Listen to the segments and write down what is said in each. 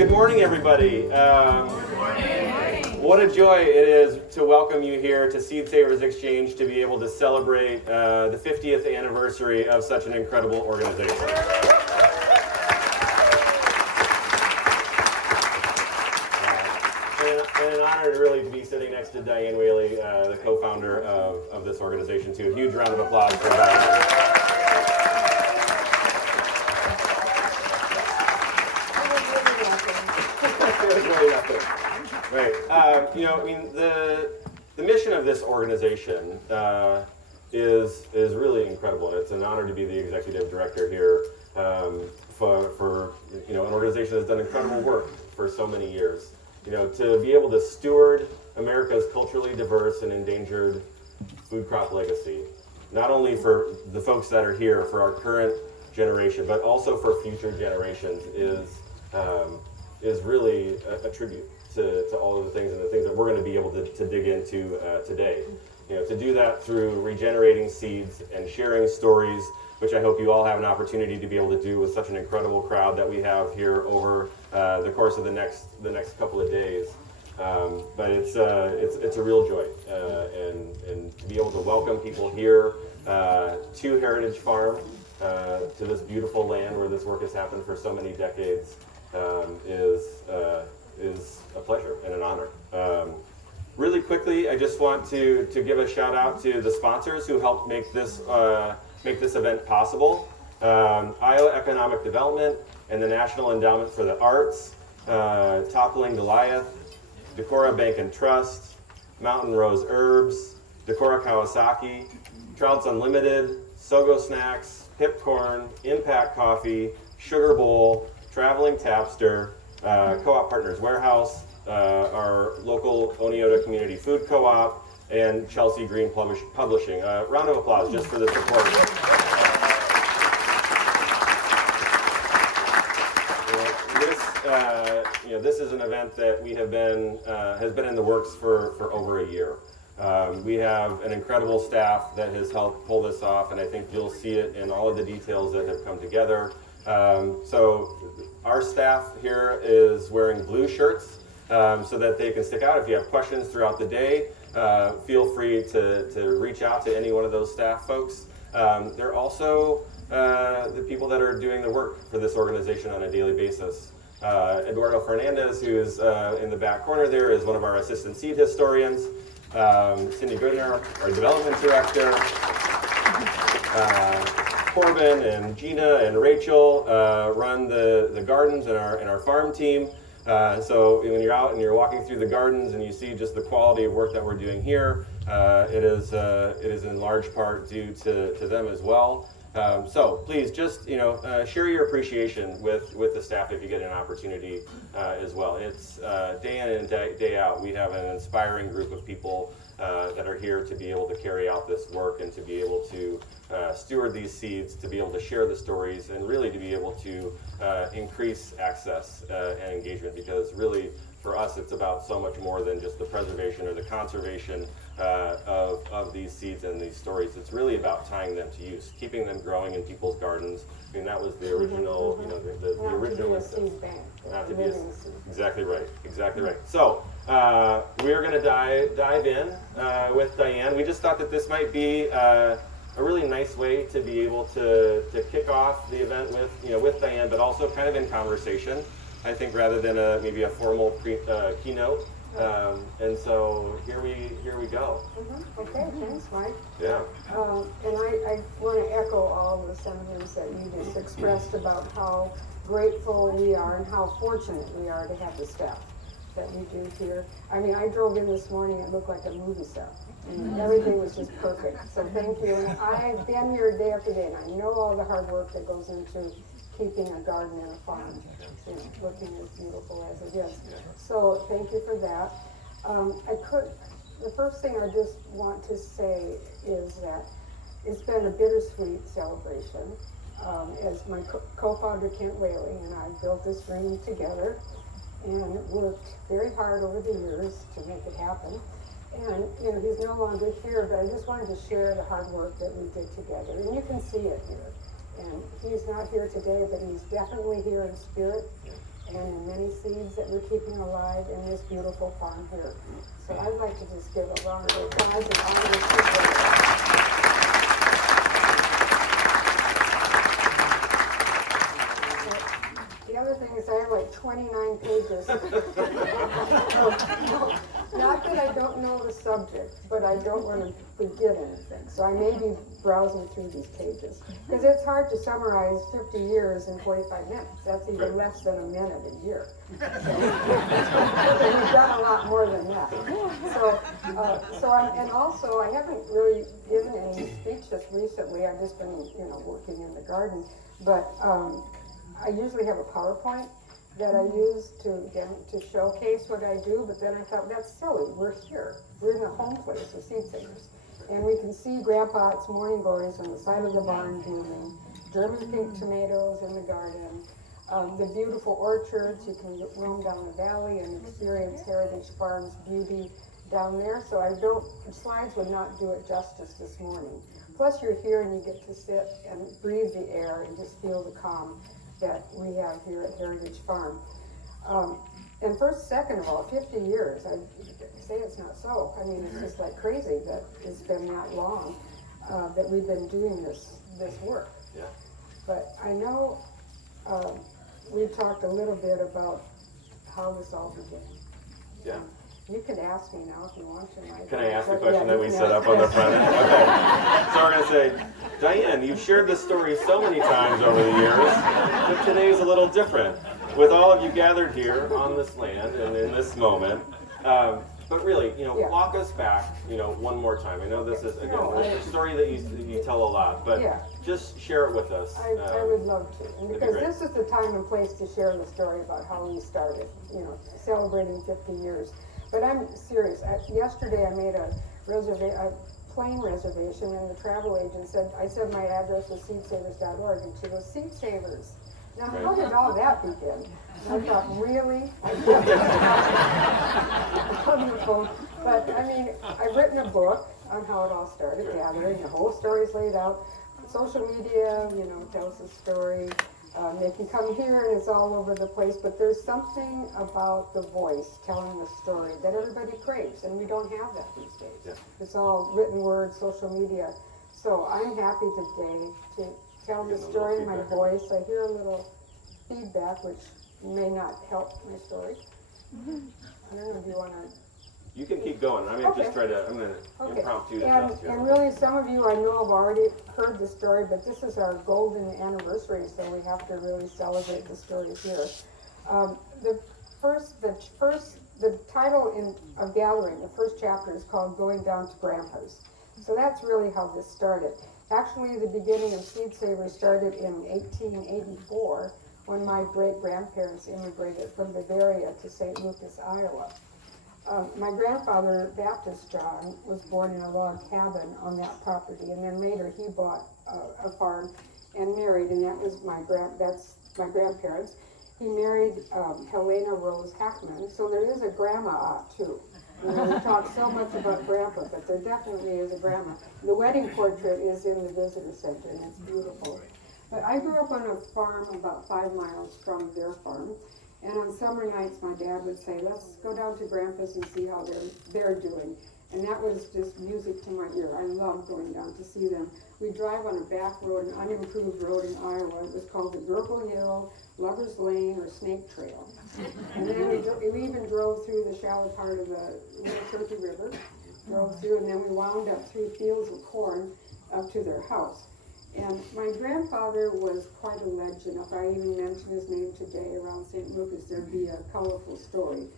Good morning, everybody. Good morning. What a joy it is to welcome you here to Seed Savers Exchange to be able to celebrate the 50th anniversary of such an incredible organization. And an honor to really be sitting next to Diane Whealy, the co-founder of this organization, too. A huge round of applause for Diane. Right. The mission of this organization is really incredible, and it's an honor to be the executive director here for an organization that's done incredible work for so many years. To be able to steward America's culturally diverse and endangered food crop legacy, not only for the folks that are here, for our current generation, but also for future generations, is really a tribute to all of the things and the things that we're going to be able to dig into today. To do that through regenerating seeds and sharing stories, which I hope you all have an opportunity to be able to do with such an incredible crowd that we have here over the course of the next couple of days. But it's a real joy, and to be able to welcome people here to Heritage Farm, to this beautiful land where this work has happened for so many decades, is a pleasure and an honor. Really quickly, I just want to give a shout out to the sponsors who helped make this event possible. Iowa Economic Development and the National Endowment for the Arts, Toppling Goliath, Decorah Bank and Trust, Mountain Rose Herbs, Decorah Kawasaki, Trouts Unlimited, Sogo Snacks, Pipcorn, Impact Coffee, Sugar Bowl, Traveling Tapster, Co-op Partners Warehouse, our local Oneota Community Food Co-op, and Chelsea Green Publishing. Round of applause just for the support. This is an event that we have has been in the works for over a year. We have an incredible staff that has helped pull this off, and I think you'll see it in all of the details that have come together. So our staff here is wearing blue shirts so that they can stick out. If you have questions throughout the day, feel free to reach out to any one of those staff folks. They're also the people that are doing the work for this organization on a daily basis. Eduardo Fernandez, who is in the back corner there, is one of our assistant seed historians. Cindy Goodner, our development director. Corbin and Gina and Rachel run the gardens and our farm team. So when you're out and you're walking through the gardens and you see just the quality of work that we're doing here, it is in large part due to them as well. So please just share your appreciation with the staff if you get an opportunity as well. It's day in and day out. We have an inspiring group of people that are here to be able to carry out this work and to be able to steward these seeds, to be able to share the stories, and really to be able to increase access and engagement, because really for us it's about so much more than just the preservation or the conservation of these seeds and these stories. It's really about tying them to use, keeping them growing in people's gardens. I mean, that was the original, the original instance. Not to be a seed bank. Exactly right, exactly right. So we're going to dive in with Diane. We just thought that this might be a really nice way to be able to kick off the event with Diane, but also kind of in conversation, I think, rather than maybe a formal keynote. And so here we go. Okay, thanks, Mike. Yeah. And I want to echo all the sentiments that you just expressed about how grateful we are and how fortunate we are to have the staff that we do here. I mean, I drove in this morning, it looked like a movie set. And everything was just perfect. So thank you. And I've been here day after day, and I know all the hard work that goes into keeping a garden and a farm looking as beautiful as it is. So thank you for that. The first thing I just want to say is that it's been a bittersweet celebration. As my co-founder Kent Whaley and I built this dream together and worked very hard over the years to make it happen. And he's no longer here, but I just wanted to share the hard work that we did together. And you can see it here. And he's not here today, but he's definitely here in spirit. and in many seeds that we're keeping alive in this beautiful farm here. So I'd like to just give a round of applause and honor to the other thing is I have like 29 pages. Not that I don't know the subject, but I don't want to forget anything. So I may be browsing through these pages. Because it's hard to summarize 50 years in 45 minutes. That's even less than a minute a year. So we've done a lot more than that. And also I haven't really given any speeches recently. I've just been, working in the garden. But I usually have a PowerPoint that I use to showcase what I do, but then I thought, that's silly, we're here. We're in the home place of seed savers. And we can see Grandpa Ott's morning glories on the side of the barn blooming, German pink tomatoes in the garden, the beautiful orchards. You can roam down the valley and experience Heritage Farm's beauty down there. So slides would not do it justice this morning. Plus you're here and you get to sit and breathe the air and just feel the calm that we have here at Heritage Farm. And second of all, 50 years, I say it's not so. I mean, it's just like crazy that it's been that long that we've been doing this work. Yeah. But I know we talked a little bit about how this all began. Yeah. You could ask me now if you want to, Mike. Can I ask the question that we set up on the front end? Okay. So we're going to say, Diane, you've shared this story so many times over the years, but today's a little different. With all of you gathered here on this land and in this moment, but really, walk us back, one more time. I know this is, again, a story that you tell a lot, but just share it with us. I would love to. And because this is the time and place to share the story about how we started, celebrating 50 years. But I'm serious. Yesterday I made a plane reservation, and the travel agent said, I said my address was seedsavers.org, and she goes, Seed Savers. Now, how did all that begin? And I thought, really? On the phone. But, I mean, I've written a book on how it all started, gathering. The whole story's laid out. Social media, tells the story. They can come here and it's all over the place, but there's something about the voice telling the story that everybody craves, and we don't have that these days. Yeah. It's all written word, social media. So I'm happy today to tell the story in my voice. I hear a little feedback, which may not help my story. I don't know, do you want to? You can keep going. I'm going to just try to, I'm going to impromptu adjust here. And really, some of you I know have already heard the story, but this is our golden anniversary, so we have to really celebrate the story here. The title of Gathering, the first chapter, is called Going Down to Grandpa's. So that's really how this started. Actually, the beginning of Seed Savers started in 1884, when my great-grandparents immigrated from Bavaria to St. Lucas, Iowa. My grandfather, Baptist John, was born in a log cabin on that property, and then later he bought a farm and married, and that's my grandparents. He married Helena Rose Hackman, so there is a Grandma Ott too. We talk so much about Grandpa, but there definitely is a grandma. The wedding portrait is in the visitor center, and it's beautiful. But I grew up on a farm about 5 miles from their farm. And on summer nights, my dad would say, let's go down to Grandpa's and see how they're doing. And that was just music to my ear. I loved going down to see them. We drive on a back road, an unimproved road in Iowa. It was called the Gurgle Hill, Lover's Lane, or Snake Trail. And then we even drove through the shallow part of the Little Turkey River, drove through, and then we wound up through fields of corn up to their house. And my grandfather was quite a legend. If I even mention his name today around St. Lucas, there'd be a colorful story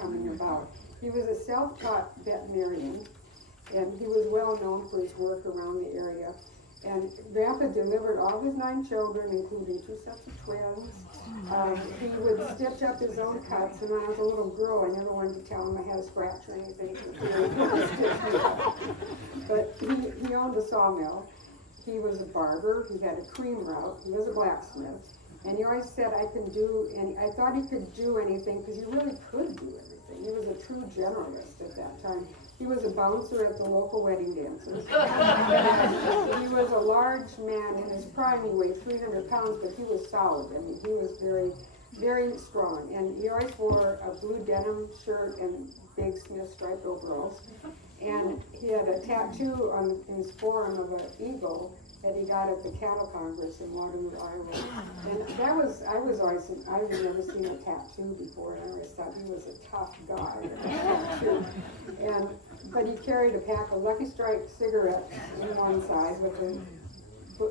coming about. He was a self-taught veterinarian, and he was well known for his work around the area. And Grandpa delivered all of his 9 children, including 2 sets of twins. He would stitch up his own cuts, and when I was a little girl, I never wanted to tell him I had a scratch or anything. But he owned a sawmill. He was a barber, he had a creamer out, he was a blacksmith, and he always said I thought he could do anything, because he really could do everything. He was a true generalist at that time. He was a bouncer at the local wedding dances. He was a large man in his prime. He weighed 300 pounds, but he was solid. I mean, he was very very strong. And he always wore a blue denim shirt and big Smith striped overalls. And he had a tattoo in his forearm of an eagle that he got at the Cattle Congress in Waterloo, Iowa. And I had never seen a tattoo before, and I always thought he was a tough guy. But he carried a pack of Lucky Strike cigarettes in one side with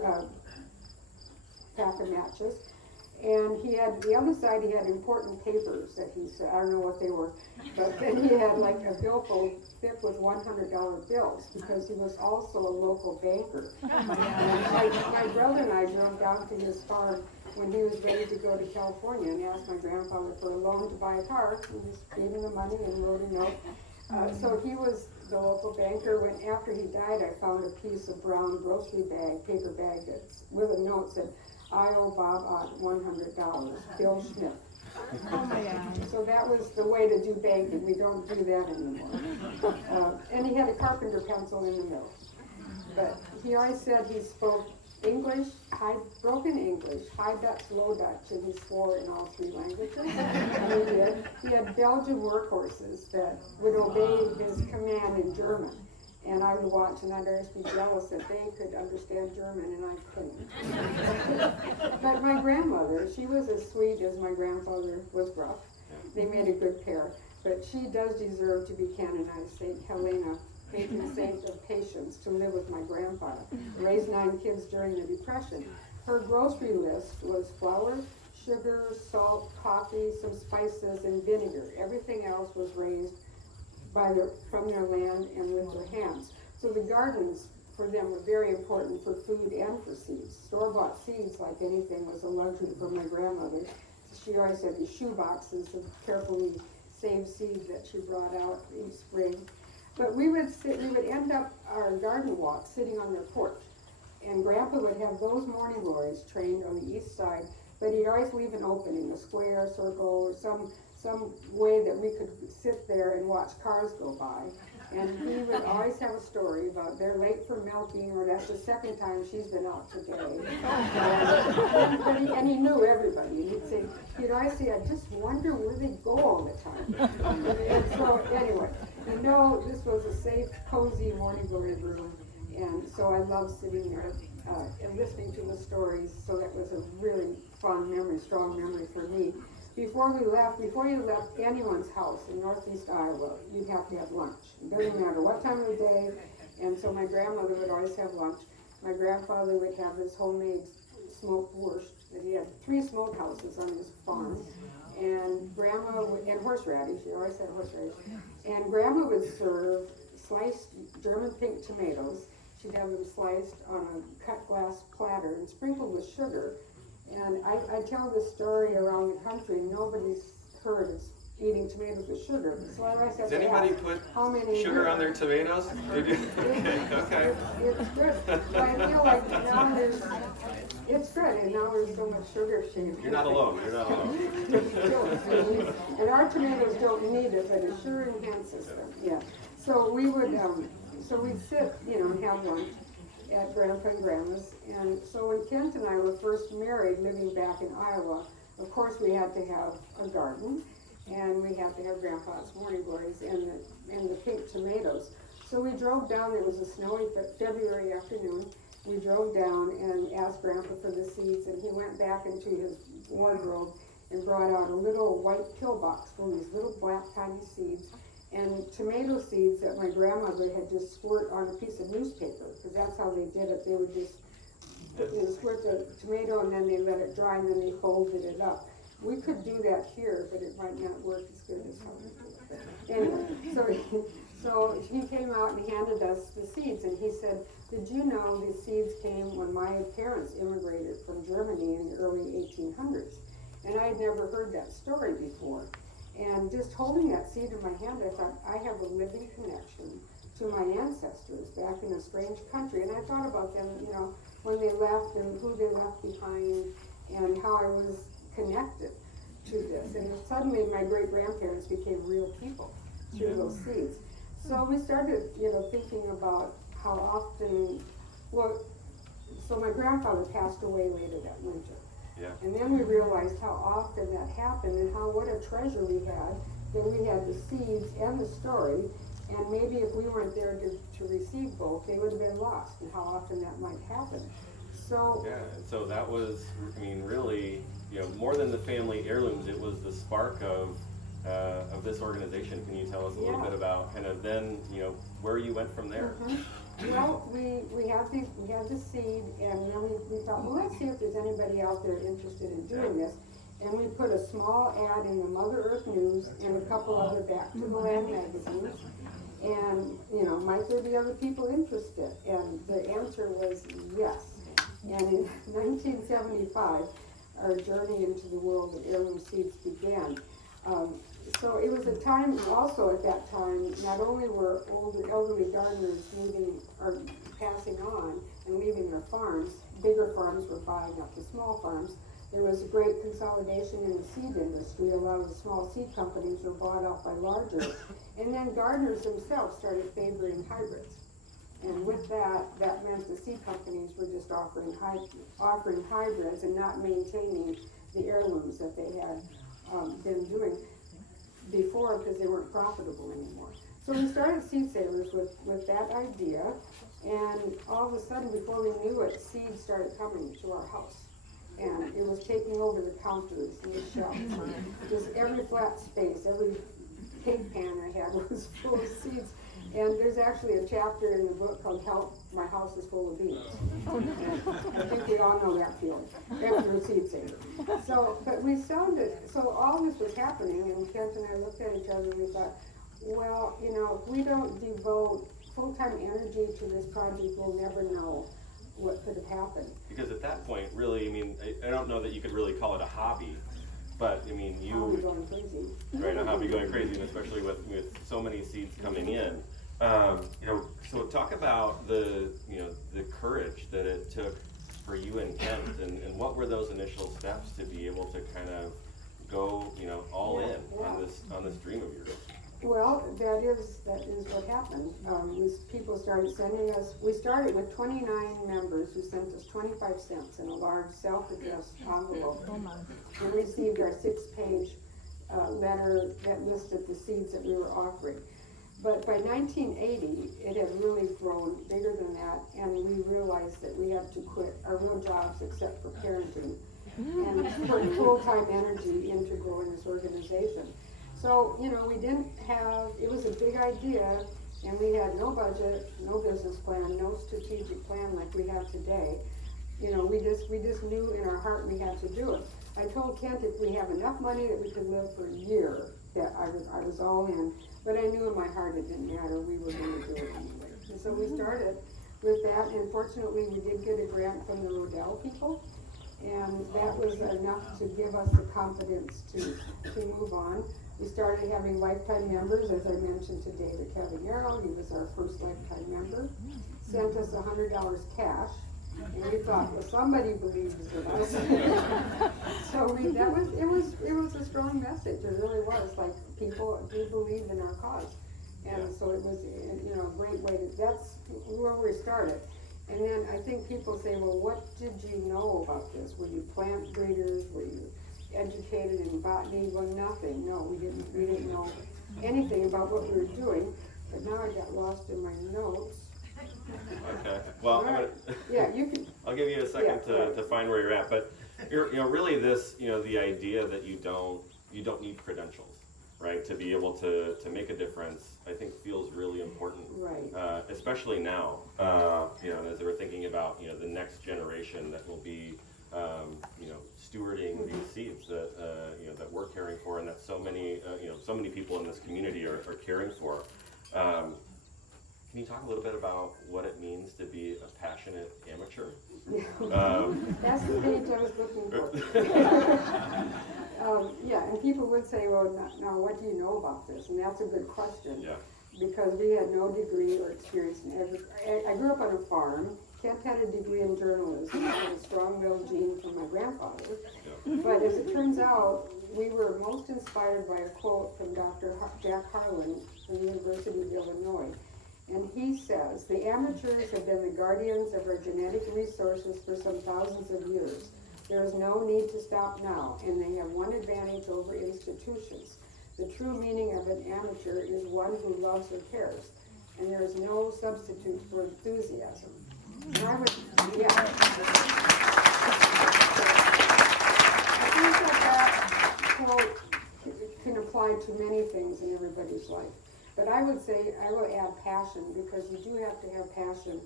a pack of matches. And he had, the other side, he had important papers that he said, I don't know what they were, but then he had like a billfold thick with $100 bills, because he was also a local banker. And my brother and I drove down to his farm when he was ready to go to California and asked my grandfather for a loan to buy a car. He just gave him the money and wrote a note. So he was the local banker. When after he died, I found a piece of brown grocery bag, paper bag, that's with a note that said, I owe Bob Ott $100, Bill Schmidt. Oh my God. So that was the way to do banking. We don't do that anymore. And he had a carpenter pencil in the middle. But he always said he spoke English, broken English, High Dutch, Low Dutch, and he swore in all three languages. And he did. He had Belgian workhorses that would obey his command in German. And I would watch, and I'd always be jealous that they could understand German and I couldn't. But my grandmother, she was as sweet as my grandfather was rough. They made a good pair. But she does deserve to be canonized, Saint Helena, patron saint of patience, to live with my grandfather. Raised 9 kids during the Depression. Her grocery list was flour, sugar, salt, coffee, some spices, and vinegar. Everything else was raised from their land and with their hands. So the gardens for them were very important for food and for seeds. Store-bought seeds, like anything, was a luxury for my grandmother. She always had these shoe boxes of carefully saved seeds that she brought out each spring. But we would end up our garden walk sitting on their porch. And Grandpa would have those morning glories trained on the east side, but he'd always leave an opening, a square, circle, or some way that we could sit there and watch cars go by. And he would always have a story about they're late for milking, or that's the second time she's been out today. And he knew everybody. He'd always say, I just wonder where they go all the time. And so anyway, this was a safe, cozy morning glory room. And so I loved sitting there and listening to the stories. So that was a really fun memory, strong memory for me. Before you left anyone's house in northeast Iowa, you'd have to have lunch. It doesn't matter what time of the day. And so my grandmother would always have lunch. My grandfather would have his homemade smoked borscht. And he had 3 smokehouses on his farm. And and horseradish. He always had horseradish. And Grandma would serve sliced German pink tomatoes. She'd have them sliced on a cut glass platter and sprinkled with sugar. And I tell this story around the country, and nobody's heard of eating tomatoes with sugar. So I always have Does anybody put sugar on their tomatoes? Okay. It's good. But I feel like now it's good, and now there's so much sugar shame. You're not alone. And our tomatoes don't need it, but it sure enhances them. Yeah. So we'd sit, and have lunch at Grandpa and Grandma's. And so when Kent and I were first married, living back in Iowa, of course we had to have a garden, and we had to have Grandpa's morning glories and the pink tomatoes. So we drove down. It was a snowy February afternoon. We drove down and asked Grandpa for the seeds, and he went back into his wardrobe and brought out a little white pillbox full of these little black tiny seeds, and tomato seeds that my grandmother had just squirt on a piece of newspaper, because that's how they did it. They would just squirt the tomato, and then they let it dry, and then they folded it up. We could do that here, but it might not work as good as how we do it. Anyway, so he came out and he handed us the seeds, and he said, did you know these seeds came when my parents immigrated from Germany in the early 1800s? And I had never heard that story before. And just holding that seed in my hand, I thought, I have a living connection to my ancestors back in a strange country. And I thought about them, when they left and who they left behind and how I was connected to this. And suddenly my great-grandparents became real people through those seeds. So we started, thinking about how often, so my grandfather passed away later that winter. Yeah. And then we realized how often that happened and what a treasure we had, that we had the seeds and the story, and maybe if we weren't there to receive both, they would have been lost, and how often that might happen. So yeah, and so that was, I mean, really, more than the family heirlooms, it was the spark of this organization. Can you tell us a little bit about kind of then, where you went from there? Mm-hmm. Well, we had the seed, and then we thought, well, let's see if there's anybody out there interested in doing this. And we put a small ad in the Mother Earth News and a couple other Back to the Land magazines. And, might there be other people interested? And the answer was yes. And in 1975, our journey into the world of heirloom seeds began. So it was a time, also at that time, not only were elderly gardeners passing on and leaving their farms, bigger farms were buying up the small farms. There was a great consolidation in the seed industry. A lot of the small seed companies were bought out by larger. And then gardeners themselves started favoring hybrids. And with that meant the seed companies were just offering hybrids and not maintaining the heirlooms that they had been doing before, because they weren't profitable anymore. So we started Seed Savers with that idea, and all of a sudden, before we knew it, seeds started coming to our house. And it was taking over the counters and the shelves. Just every flat space, every cake pan I had was full of seeds. And there's actually a chapter in the book called "Help, My House is Full of Beans." I think we all know that feeling after a seed saver. So, but we sounded, so all this was happening, and Kent and I looked at each other and we thought, well, if we don't devote full-time energy to this project, we'll never know what could have happened. Because at that point, really, I mean, I don't know that you could really call it a hobby, but I mean, Hobby going crazy. Right, a hobby going crazy, and especially with so many seeds coming in. So talk about the courage that it took for you and Kent, and what were those initial steps to be able to kind of go, all in on this dream of yours? Well, that is what happened. People started sending us. We started with 29 members who sent us 25 cents in a large self-addressed envelope, and received our 6-page letter that listed the seeds that we were offering. But by 1980, it had really grown bigger than that, and we realized that we had to quit our real jobs, except for parenting, and put full-time energy into growing this organization. So, we didn't have, it was a big idea, and we had no budget, no business plan, no strategic plan like we have today. We just knew in our heart we had to do it. I told Kent if we have enough money that we could live for a year, that I was all in. But I knew in my heart it didn't matter, we were going to do it anyway. And so we started with that, and fortunately we did get a grant from the Rodell people, and that was enough to give us the confidence to move on. We started having lifetime members, as I mentioned to David Caballero. He was our first lifetime member. Sent us $100 cash, and we thought, well, somebody believes in us. So it was a strong message. It really was. Like, people do believe in our cause, and so it was a great way to. That's where we started. And then I think people say, well, what did you know about this? Were you plant breeders? Were you educated in botany? Well, nothing. No, we didn't know anything about what we were doing. But now I got lost in my notes. Okay. Well, Right. Yeah, you can. I'll give you a second to find where you're at. But really this, the idea that you don't need credentials, right, to be able to make a difference, I think feels really important. Right. Especially now, as we're thinking about, the next generation that will be, stewarding these seeds that, that we're caring for, and that so many people in this community are caring for. Can you talk a little bit about what it means to be a passionate amateur? That's the page I was looking for. And people would say, well, now what do you know about this? And that's a good question. Yeah. Because we had no degree or experience in I grew up on a farm. Kent had a degree in journalism. I had a strong-willed gene from my grandfather. Yeah. But as it turns out, we were most inspired by a quote from Dr. Jack Harlan from the University of Illinois. And he says, "The amateurs have been the guardians of our genetic resources for some thousands of years. There is no need to stop now, and they have one advantage over institutions. The true meaning of an amateur is one who loves or cares, and there is no substitute for enthusiasm. And I would, yeah. I think that quote can apply to many things in everybody's life. But I would say, I will add passion, because you do have to have passion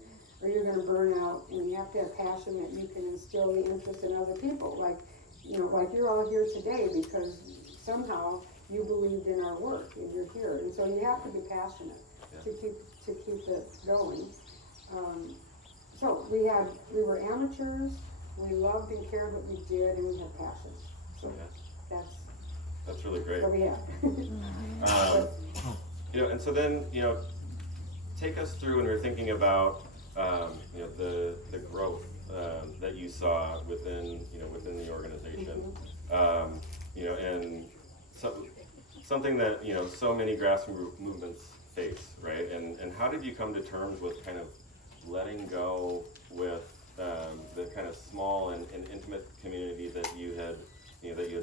or you're gonna burn out, and you have to have passion that you can instill the interest in other people. Like, like you're all here today because somehow you believed in our work and you're here. And so you have to be passionate to keep it going. So we were amateurs, we loved and cared what we did, and we had passion. So that's really great. What we had. And so then, take us through when we're thinking about, the growth that you saw within the organization, and something that so many grassroots movements face, right? And how did you come to terms with kind of letting go with the kind of small and intimate community that you had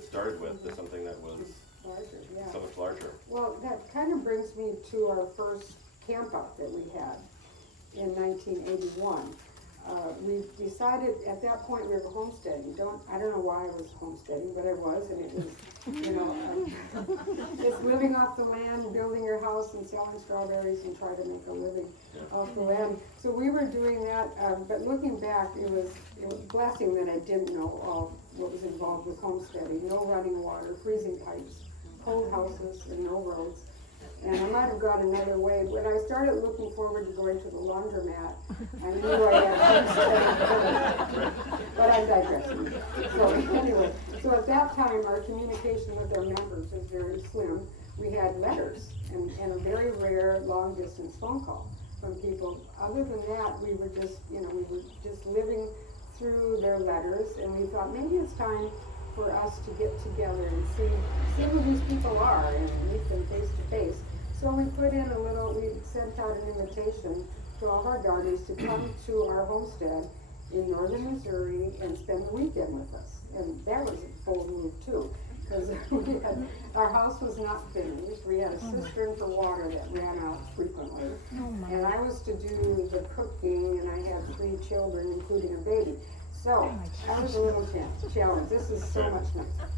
started with to something that was larger, so much larger? Well, that kind of brings me to our first camp out that we had in 1981. We decided at that point we were homesteading. I don't know why I was homesteading, but I was, and it was, just living off the land, building your house and selling strawberries and try to make a living off the land. So we were doing that, but looking back, it was a blessing that I didn't know all what was involved with homesteading. No running water, freezing pipes, cold houses, and no roads. And I might have gone another way. When I started looking forward to going to the laundromat, I knew I had but I'm digressing. So anyway, so at that time, our communication with our members was very slim. We had letters and a very rare long-distance phone call from people. Other than that, we were just living through their letters, and we thought maybe it's time for us to get together and see who these people are and meet them face to face. So we sent out an invitation to all of our gardeners to come to our homestead in northern Missouri and spend the weekend with us. And that was a bold move too, because our house was not finished. We had a cistern for water that ran out frequently. And I was to do the cooking, and I had 3 children, including a baby. So, that was a little challenge. This is so much nicer.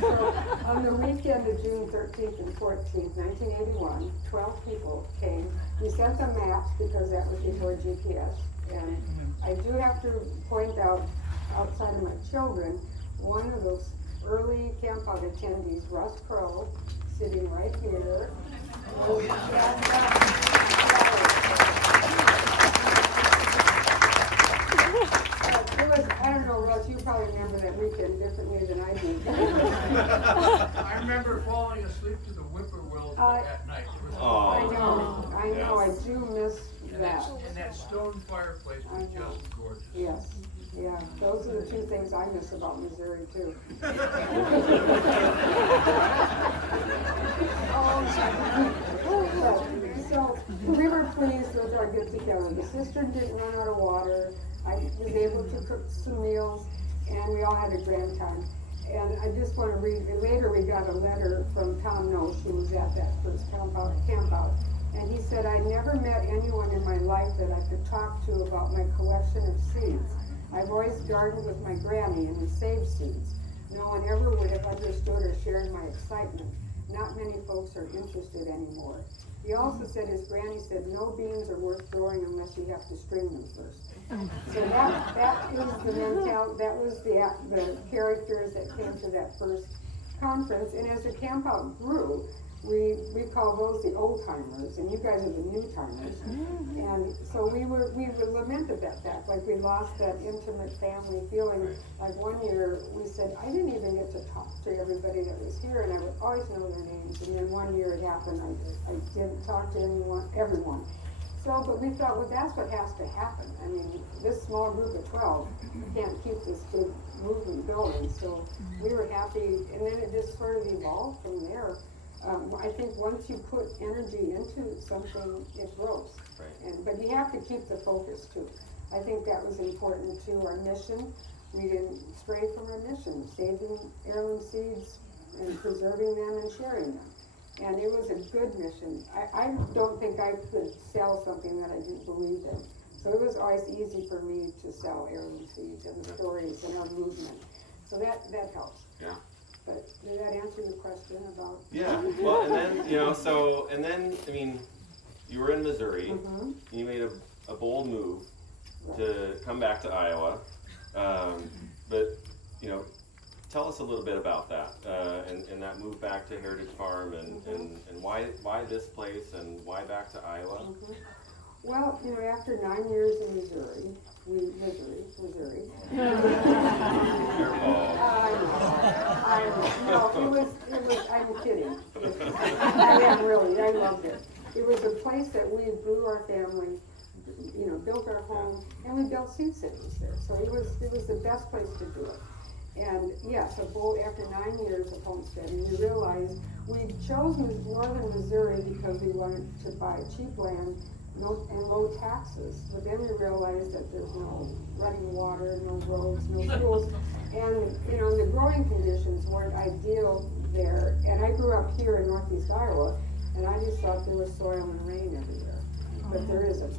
So, on the weekend of June 13th and 14th, 1981, 12 people came. We sent them maps because that was before GPS. And I do have to point out, outside of my children, one of those early camp out attendees, Russ Crowe, sitting right here. I don't know, Russ, you probably remember that weekend differently than I do. I remember falling asleep to the whippoorwills at night. I know, I do miss that. And that stone fireplace was just gorgeous. Yes, yeah, those are the 2 things I miss about Missouri too. So we were pleased with our get together. The cistern didn't run out of water. I was able to cook some meals, and we all had a grand time. And I just want to read, later we got a letter from Tom Nosh, who was at that first camp out. And he said, I never met anyone in my life that I could talk to about my collection of seeds. I've always gardened with my granny, and we saved seeds. No one ever would have understood or shared my excitement. Not many folks are interested anymore. He also said his granny said no beans are worth growing unless you have to string them first. So that is the mentality, that was the characters that came to that first conference. And as the camp out grew, we call those the old timers, and you guys are the new timers. And so we lamented that fact, like we lost that intimate family feeling. Like one year we said, I didn't even get to talk to everybody that was here, and I would always know their names. And then one year it happened, I didn't talk to everyone. So, but we thought, well, that's what has to happen. I mean, this small group of 12 can't keep this big movement going. So we were happy, and then it just sort of evolved from there. I think once you put energy into something, it grows. Right. But you have to keep the focus too. I think that was important too. Our mission We didn't stray from our mission, saving heirloom seeds and preserving them and sharing them. And it was a good mission. I don't think I could sell something that I didn't believe in. So it was always easy for me to sell heirloom seeds and the stories and our movement. So that helps. Yeah. But did that answer your question about? Yeah. Well, and then, I mean, you were in Missouri. Mm-hmm. You made a bold move to come back to Iowa. But, tell us a little bit about that and that move back to Heritage Farm and why this place and why back to Iowa? Mm-hmm. Well, after 9 years in Missouri. I'm kidding. I am really, I loved it. It was a place that we grew our family, built our home, and we built seed cities there. So it was the best place to do it. And yes, after 9 years of homesteading, we realized we chose northern Missouri because we wanted to buy cheap land and low taxes. But then we realized that there's no running water, no roads, no schools, and the growing conditions weren't ideal there. And I grew up here in northeast Iowa, and I just thought there was soil and rain everywhere, but there isn't.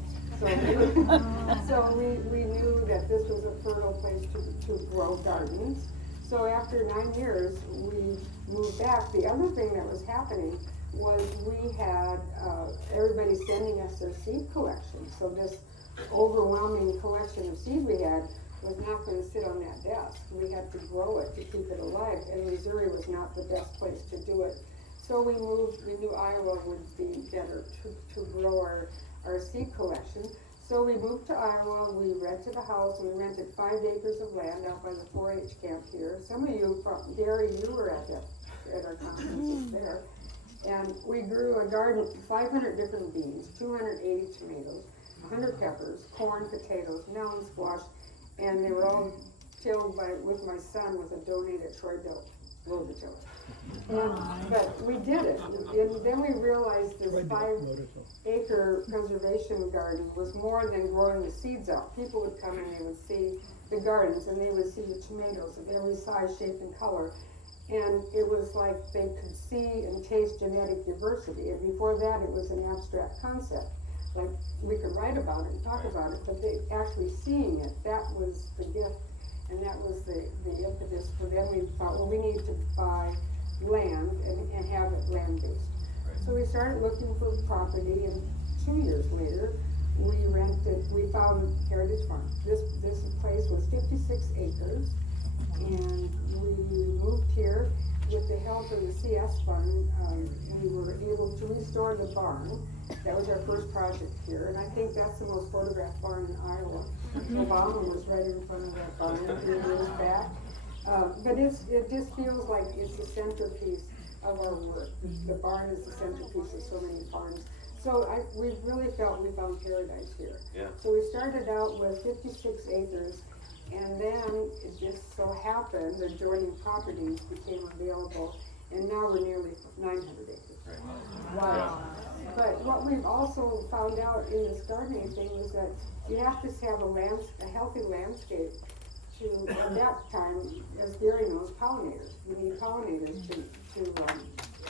So we knew that this was a fertile place to grow gardens. So after 9 years, we moved back. The other thing that was happening was we had everybody sending us their seed collection. So this overwhelming collection of seed we had was not going to sit on that desk. We had to grow it to keep it alive, and Missouri was not the best place to do it. So we knew Iowa would be better to grow our seed collection. So we moved to Iowa, we rented a house, we rented 5 acres of land out by the 4-H camp here. Some of you, Gary, you were at our conferences there. And we grew a garden, 500 different beans, 280 tomatoes, 100 peppers, corn, potatoes, melon, squash, and they were all tilled with my son with a donated Troy-built rototiller. But we did it, and then we realized this 5-acre preservation garden was more than growing the seeds out. People would come and they would see the gardens, and they would see the tomatoes of every size, shape, and color. And it was like they could see and taste genetic diversity. And before that, it was an abstract concept. Like, we could write about it and talk about it, but actually seeing it, that was the gift. And that was the impetus for them. We thought, well, we need to buy land and have it land-based. Right. So we started looking for property, and 2 years later, we found Heritage Farm. This place was 56 acres, and we moved here with the help of the CS Fund. We were able to restore the barn. That was our first project here, and I think that's the most photographed barn in Iowa. Obama was right in front of that barn a few years back. But it just feels like it's the centerpiece of our work. The barn is the centerpiece of so many farms. So we really felt we found paradise here. Yeah. So we started out with 56 acres, and then it just so happened the adjoining properties became available, and now we're nearly 900 acres. Right. Wow. Yeah. But what we've also found out in this gardening thing is that you have to have a healthy landscape to, at that time, as Gary knows, pollinators. We need pollinators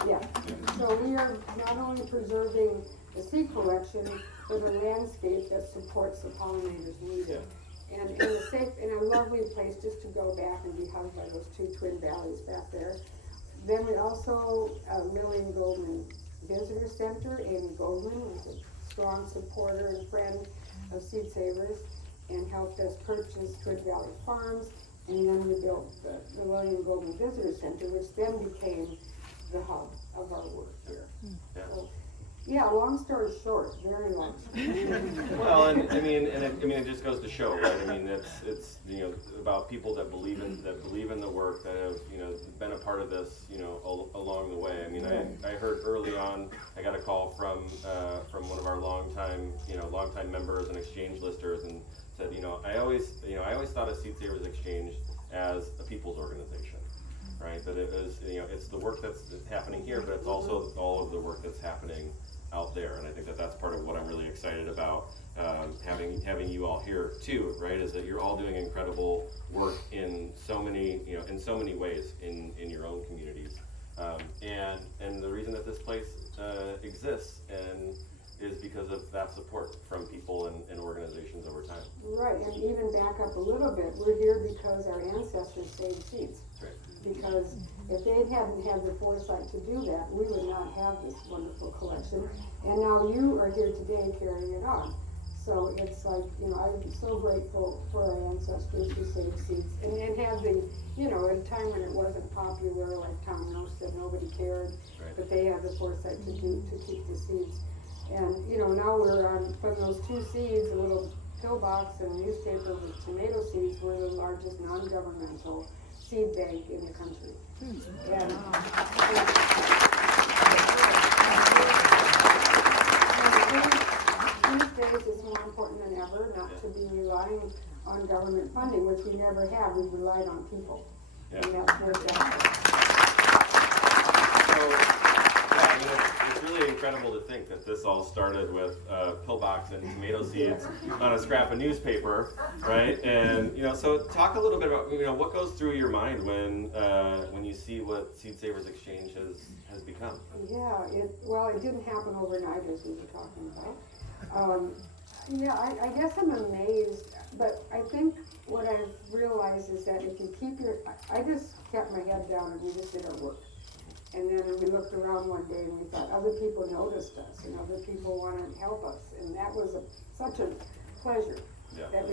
yeah. So we are not only preserving the seed collection, but a landscape that supports the pollinators needed. Yeah. And a lovely place just to go back and be hugged by those 2 twin valleys back there. Then we also, Lillian Goldman Visitor Center. Amy Goldman was a strong supporter and friend of Seed Savers and helped us purchase Twin Valley Farms. And then we built the Lillian Goldman Visitor Center, which then became the hub of our work here. Yeah. So, yeah, long story short, very long story. Well, and it just goes to show, right? I mean, it's about people that believe in the work, that have been a part of this along the way. I mean, I heard early on, I got a call from one of our longtime members and exchange listers, and said, I always thought of Seed Savers Exchange as a people's organization. Right, that it was, it's the work that's happening here, but it's also all of the work that's happening out there. And I think that that's part of what I'm really excited about having you all here too, right? Is that you're all doing incredible work in so many ways in your own communities. And the reason that this place exists and is because of that support from people and organizations over time. Right, and even back up a little bit, we're here because our ancestors saved seeds. Right. Because if they hadn't had the foresight to do that, we would not have this wonderful collection. And now you are here today carrying it on. So it's like, I'm so grateful for our ancestors who saved seeds and had the, at a time when it wasn't popular, like Tom Noe said, nobody cared, Right. but they had the foresight to keep the seeds. And, now we're on, from those 2 seeds, a little pillbox and a newspaper with tomato seeds, we're the largest non-governmental seed bank in the country. And these days it's more important than ever not to be relying on government funding, which we never have. We relied on people. Yeah. And that's where It's really incredible to think that this all started with pillbox and tomato seeds on a scrap of newspaper, right? And so talk a little bit about what goes through your mind when you see what Seed Savers Exchange has become. Yeah, it didn't happen overnight, as we were talking about. I guess I'm amazed, but I think what I've realized is that if you keep I just kept my head down and we just did our work. And then we looked around one day and we thought other people noticed us and other people wanted to help us. And that was such a pleasure that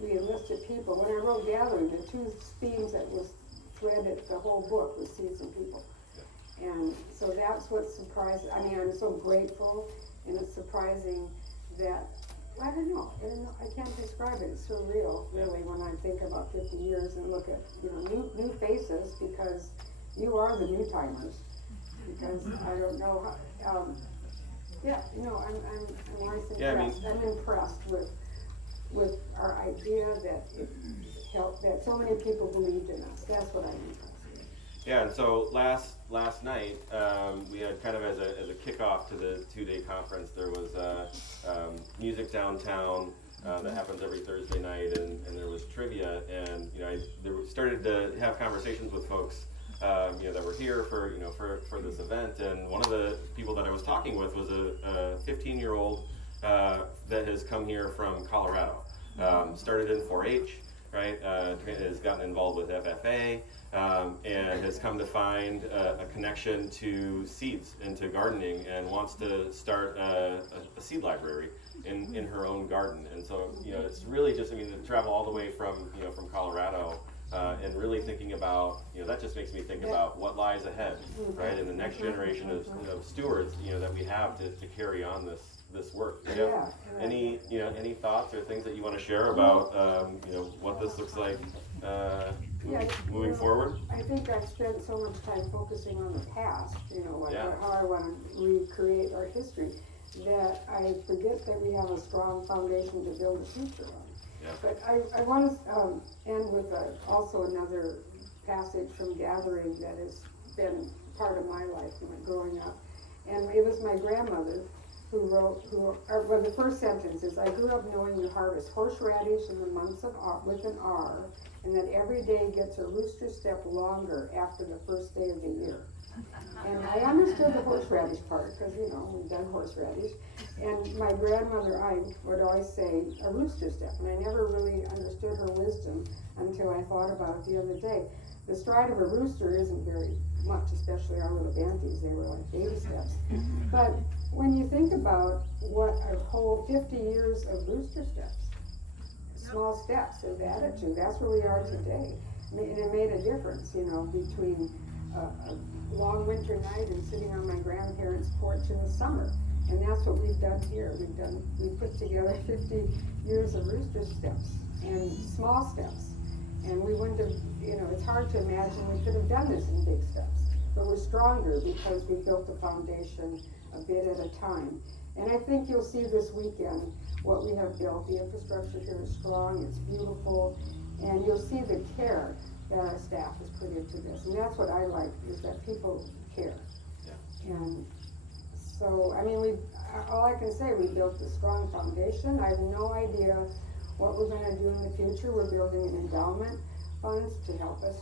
we enlisted people. When I wrote Gathering, the 2 themes that was threaded the whole book was seeds and people. And so that's what surprised, I'm so grateful, and it's surprising that, I don't know, I can't describe it. It's surreal, really, when I think about 50 years and look at, new faces, because you are the new timers, because I don't know how, I'm nice and impressed. I'm impressed with our idea that it helped, that so many people believed in us. That's what I'm impressed with. Yeah, and so last night we had kind of as a kickoff to the 2-day conference, there was music downtown that happens every Thursday night, and there was trivia, and I started to have conversations with folks that were here for this event, and one of the people that I was talking with was a 15-year-old that has come here from Colorado. Started in 4-H, right? Has gotten involved with FFA, and has come to find a connection to seeds, into gardening, and wants to start a seed library in her own garden. And so it's really just to travel all the way from Colorado. And really thinking about, that just makes me think about what lies ahead, right? And the next generation of stewards, that we have to carry on this work. Any thoughts or things that you want to share about, what this looks like moving forward? I think I've spent so much time focusing on the past, how I want to recreate our history, that I forget that we have a strong foundation to build a future on. Yeah. But I want to end with also another passage from Gathering that has been part of my life growing up. And it was my grandmother who wrote, the first sentence is, I grew up knowing you harvest horseradish in the months of with an R, and that every day gets a rooster step longer after the first day of the year. And I understood the horseradish part, because, we've done horseradish. And my grandmother, I would always say, a rooster step. And I never really understood her wisdom until I thought about it the other day. The stride of a rooster isn't very much, especially our little banties. They were like baby steps. But when you think about what a whole 50 years of rooster steps, small steps have added to, that's where we are today. And it made a difference, between a long winter night and sitting on my grandparents' porch in the summer. And that's what we've done here. We put together 50 years of rooster steps and small steps. And we wouldn't have, it's hard to imagine we could have done this in big steps. But we're stronger because we built the foundation a bit at a time. And I think you'll see this weekend what we have built. The infrastructure here is strong, it's beautiful, and you'll see the care that our staff has put into this. And that's what I like, is that people care. Yeah. And So, I mean, all I can say, we built a strong foundation. I have no idea what we're gonna do in the future. We're building an endowment funds to help us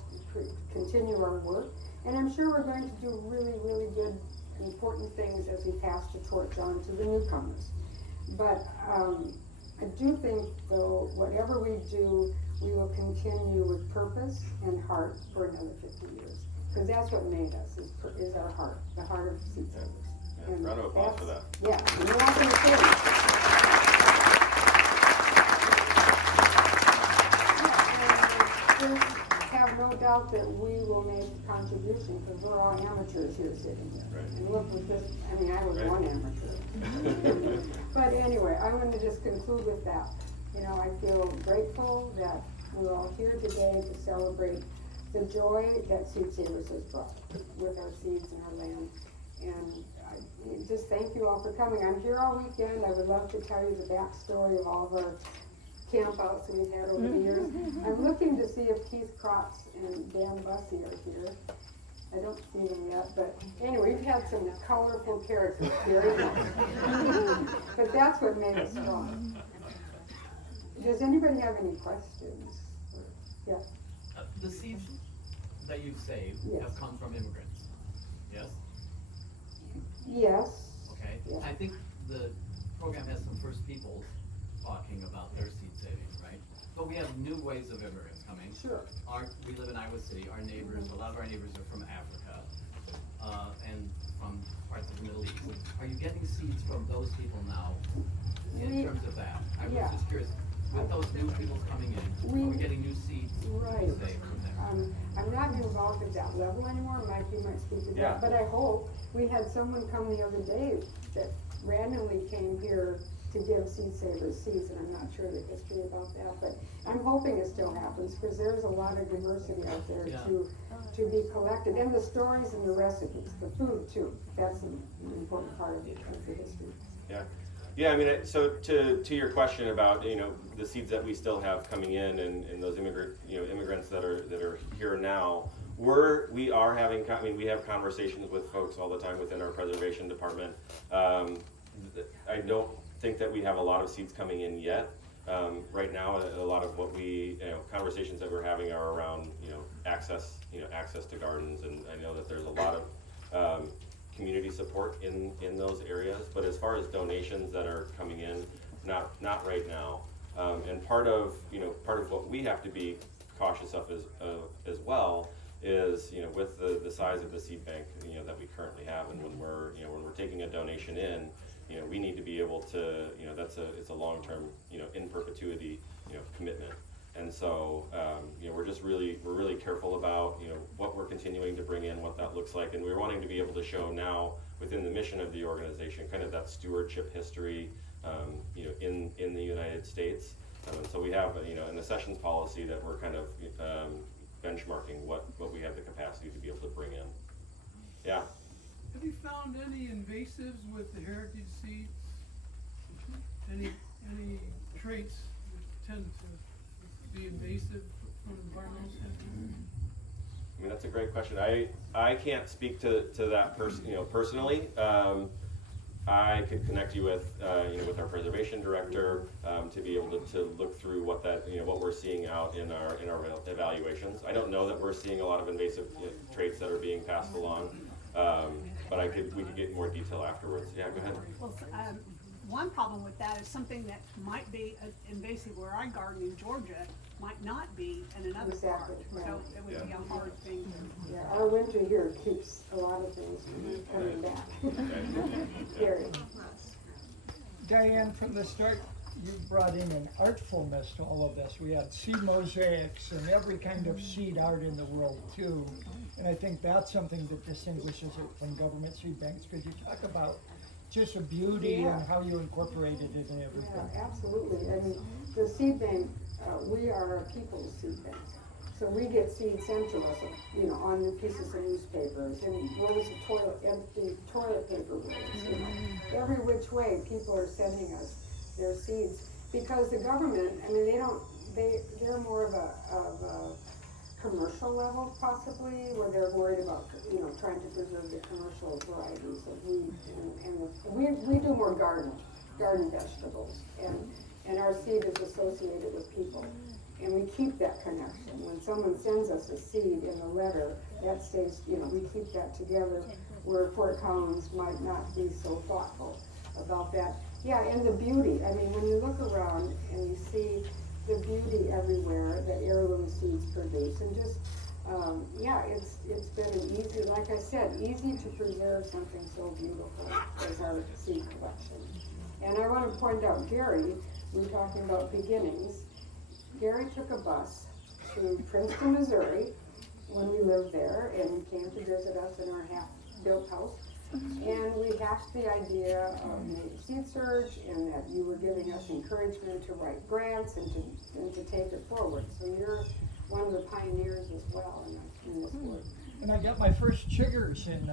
continue our work. And I'm sure we're going to do really, really good, important things as we pass the torch on to the newcomers. But I do think, though, whatever we do, we will continue with purpose and heart for another 50 years. Because that's what made us, is our heart, the heart of Seed Savers. Yeah, round of applause for that. Yeah, and we're not gonna change. Have no doubt that we will make a contribution, because we're all amateurs here sitting here. Right. And look with this, I mean, I was Right. one amateur. But anyway, I'm gonna just conclude with that. You know, I feel grateful that we're all here today to celebrate the joy that Seed Savers has brought with our seeds and our land. And I just thank you all for coming. I'm here all weekend. I would love to tell you the backstory of all of our campouts that we've had over the years. I'm looking to see if Keith Krotz and Dan Bussey are here. I don't see them yet, but anyway, we've had some colorful characters, very nice. But that's what made us strong. Does anybody have any questions? Yes? The seeds that you've saved Yes. have come from immigrants, yes? Yes. Okay, Yeah. I think the program has some First Peoples talking about their seed saving, right? But we have new waves of immigrants coming. Sure. We live in Iowa City, our neighbors, a lot of our neighbors are from Africa, and from parts of the Middle East. Are you getting seeds from those people now, in terms of that? I was Yeah. just curious, with those new people coming in, are we getting new seeds Right. saved from them? I'm not involved at that level anymore. Mike, you might speak to Yeah. that, but I hope. We had someone come the other day that randomly came here to give Seed Savers seeds, and I'm not sure the history about that, but I'm hoping it still happens, because there's a lot of diversity out there Yeah. to be collected, and the stories and the recipes, the food too. That's an important part of the history. Yeah. Yeah, I mean, so to your question about, you know, the seeds that we still have coming in and those immigrants that are here now, we are having, I mean, we have conversations with folks all the time within our preservation department. I don't think that we have a lot of seeds coming in yet. Right now, a lot of what conversations that we're having are around, access to gardens, and I know that there's a lot of community support in those areas, but as far as donations that are coming in, not right now. And part of what we have to be cautious of as well is, with the size of the seed bank, that we currently have, and when we're taking a donation in, we need to be able to, it's a long-term, in perpetuity, commitment. And so, we're really careful about, what we're continuing to bring in, what that looks like, and we're wanting to be able to show now within the mission of the organization, kind of that stewardship history, in the United States. So we have, an accessions policy that we're kind of benchmarking what we have the capacity to be able to bring in. Yeah. Have you found any invasives with the heritage seeds? Any traits that tend to be invasive from an environmental standpoint? I mean, that's a great question. I can't speak to that personally. I could connect you with with our preservation director to be able to look through what we're seeing out in our evaluations. I don't know that we're seeing a lot of invasive traits that are being passed along, but we could get more detail afterwards. Yeah, go ahead. Well, one problem with that is something that might be invasive where I garden in Georgia might not be in another part. Exactly, So right. it would be a hard thing to. Yeah, our winter here keeps a lot of things from coming back. Scary. Diane, from the start, you brought in an artfulness to all of this. We had seed mosaics and every kind of seed art in the world too. And I think that's something that distinguishes it from government seed banks. Could you talk about just the beauty and how you incorporated it in everything? Yeah, absolutely. I mean, the seed bank, we are a people's seed bank. So we get seeds sent to us, on the pieces of newspapers and rolls of empty toilet paper rolls. Every which way, people are sending us their seeds because the government, I mean, they're more of a commercial level possibly, where they're worried about, trying to preserve the commercial varieties of wheat. And we do more garden vegetables, and our seed is associated with people. And we keep that connection. When someone sends us a seed in a letter, that stays, we keep that together, where Fort Collins might not be so thoughtful about that. Yeah, and the beauty, I mean, when you look around and you see the beauty everywhere that heirloom seeds produce, and just, it's been an easy, like I said, easy to preserve something so beautiful as our seed collection. And I want to point out, Gary, we were talking about beginnings. Gary took a bus to Princeton, Missouri, when we lived there, and he came to visit us in our half-built house. And we hashed the idea of native seed search, and that you were giving us encouragement to write grants and to take it forward. So you're one of the pioneers as well in this work. And I got my first chiggers in.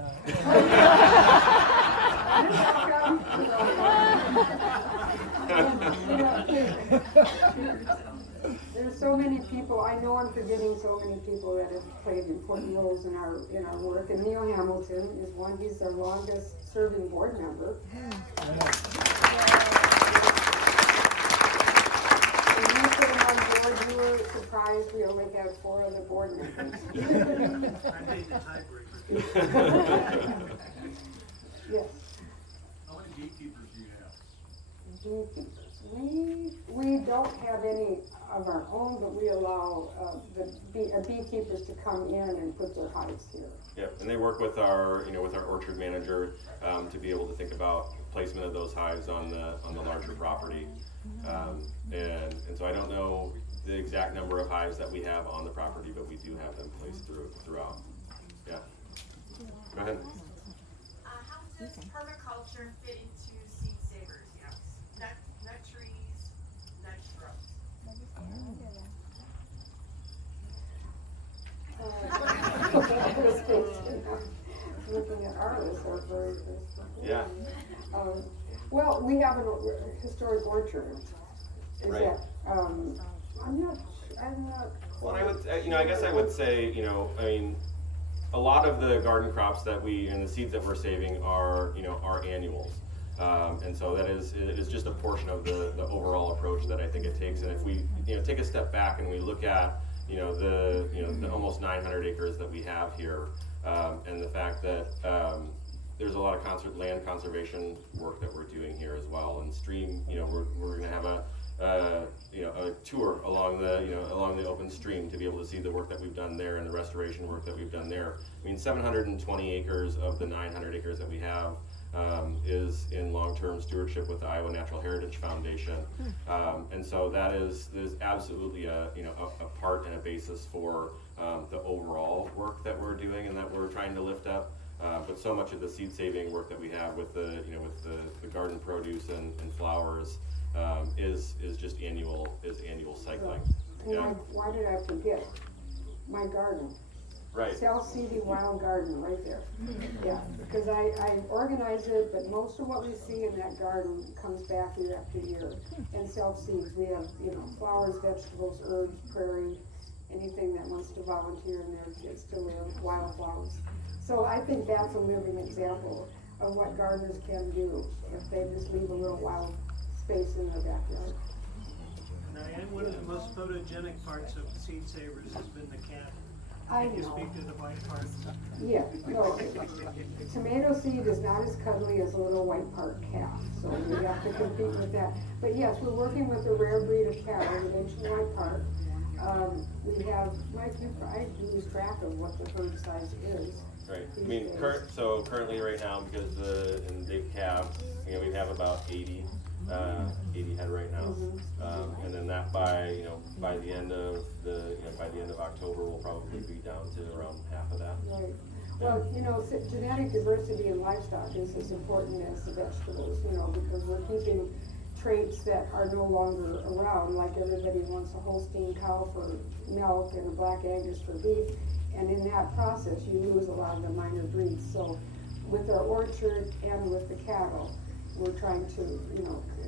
There's so many people. I know I'm forgetting so many people that have played important roles in our work. And Neil Hamilton is one. He's our longest serving board member. And you put him on board. You were surprised we only had 4 other board members. I made the tiebreaker. Yes. How many beekeepers do you have? Beekeepers. We don't have any of our own, but we allow beekeepers to come in and put their hives here. Yep, and they work with our orchard manager to be able to think about placement of those hives on the larger property. And so I don't know the exact number of hives that we have on the property, but we do have them placed throughout. Yeah. Go ahead. How does permaculture fit into seed savers? Nut trees, nut shrubs. Looking at our list, our very first. Yeah. Well, we have a historic orchard. Is Right. that, I'm not. Well, I guess I would say, a lot of the garden crops that and the seeds that we're saving are annuals. And so it is just a portion of the overall approach that I think it takes. And if we, take a step back and we look at, the almost 900 acres that we have here, and the fact that, there's a lot of land conservation work that we're doing here as well. And stream, we're gonna have a tour along the open stream to be able to see the work that we've done there and the restoration work that we've done there. 720 acres of the 900 acres that we have is in long-term stewardship with the Iowa Natural Heritage Foundation. And so that is absolutely a part and a basis for the overall work that we're doing and that we're trying to lift up. But so much of the seed saving work that we have with the garden produce and flowers is just annual cycling. Yeah. Why did I forget my garden? Right. Self-seeding wild garden right there. Yeah, because I organize it, but most of what we see in that garden comes back year after year. And self-seeds, we have, flowers, vegetables, herbs, prairie, anything that wants to volunteer in there gets to live, wildflowers. So I think that's a living example of what gardeners can do if they just leave a little wild space in their backyard. Diane, one of the most photogenic parts of seed savers has been the cat. I Can you know. speak to the white part? Yeah, no, tomato seed is not as cuddly as a little white part calf, so we have to compete with that. But yes, we're working with a rare breed of cattle, the ancient white part. We have, Mike, I lose track of what the herd size is. Right. Currently right now, because they've calved, we have about 80 head right now. Mm-hmm. And then that by the end of October, we'll probably be down to around half of that. Right. Well, genetic diversity in livestock is as important as the vegetables, because we're keeping traits that are no longer around, like everybody wants a Holstein cow for milk and a Black Angus for beef, and in that process you lose a lot of the minor breeds. So with our orchard and with the cattle, we're trying to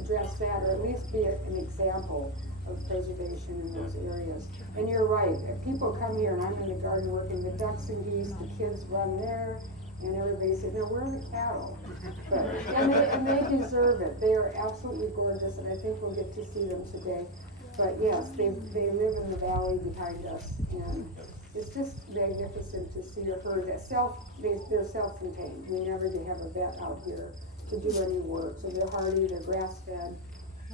address that, or at least be an example of preservation in those areas. And you're right, if people come here and I'm in the garden working the ducks and geese, the kids run there, and everybody said, no, where are the cattle? But, and they deserve it. They are absolutely gorgeous, and I think we'll get to see them today. But yes, they live in the valley behind us, and it's just magnificent to see a herd that they're self-contained. We never have a vet out here to do any work, so they're hardy, they're grass-fed,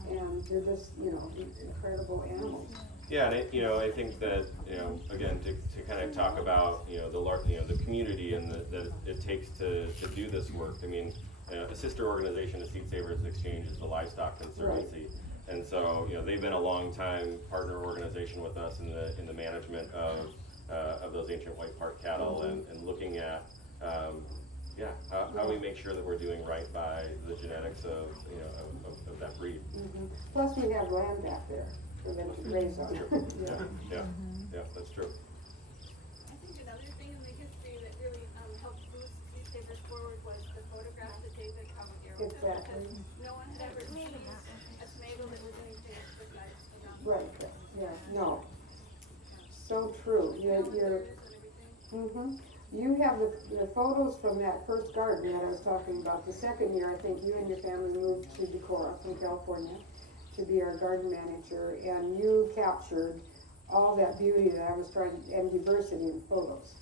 and they're just, incredible animals. Yeah, and I think that, again, to kind of talk about, the community and that it takes to do this work. I mean, a sister organization of Seed Savers Exchange is the Livestock Conservancy. Right. And so, they've been a long time partner organization with us in the management of those ancient white part cattle, and looking at, how we make sure that we're doing right by the genetics of that breed. Mm-hmm. Plus we have land back there for them to graze on. Yeah, that's true. I think another thing in the history that really helped boost Seed Savers forward was the photograph that David Caballero took, Exactly. because no one had ever seen a tomato that was anything but nice around. Right, yeah, no. So true. You're You have the photos from that first garden that I was talking about. The second year, I think you and your family moved to Decorah from California to be our garden manager, and you captured all that beauty that I was trying, and diversity in photos.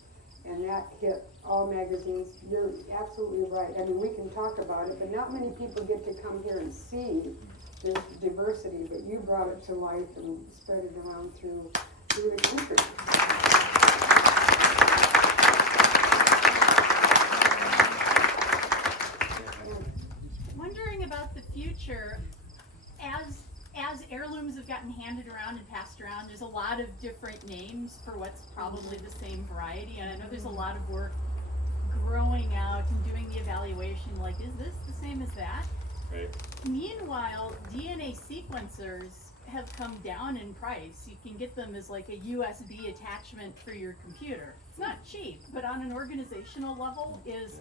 And that hit all magazines. You're absolutely right. I mean, we can talk about it, but not many people get to come here and see this diversity, but you brought it to life and spread it around through the country. Wondering about the future, as heirlooms have gotten handed around and passed around, there's a lot of different names for what's probably the same variety, and I know there's a lot of work growing out and doing the evaluation, like, is this the same as that? Right. Meanwhile, DNA sequencers have come down in price. You can get them as like a USB attachment for your computer. It's not cheap, but on an organizational level, is